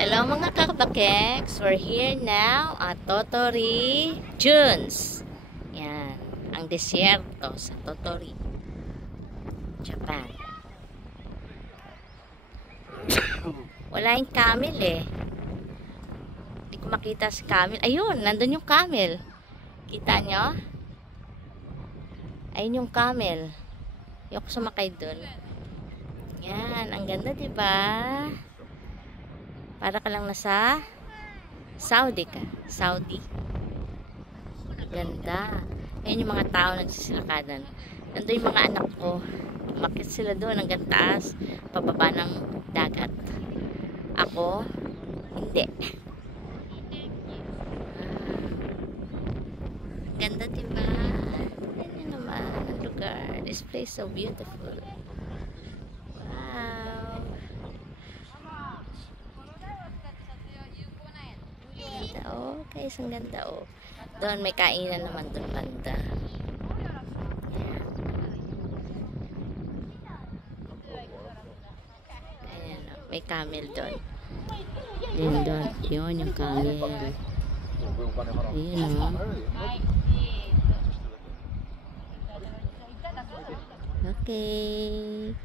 Hello mga kakabakeks, we're here now at Tottori Dunes. Yan, ang desierto sa Tottori, Japan. Wala yung camel eh. Hindi ko makita si camel. Ayun, nandun yung camel. Kita nyo? Ayun yung camel. Ayoko sumakay dun. Yan, ang ganda diba? Para ka lang nasa Saudi ka. Saudi. Ganda. Ayun yung mga tao nagsisilakadan. Nandun yung mga anak ko. Umakit sila doon hanggang taas. Pababa ng dagat. Ako, hindi. Ganda diba? Yan naman ang lugar. This place so beautiful. Wow. Ganda oh. Guys, ang ganda oh. Doon may kainan naman doon banda. Ayan oh. May camel doon. Yun doon. Yun yung camel. Ayan oh. Okay.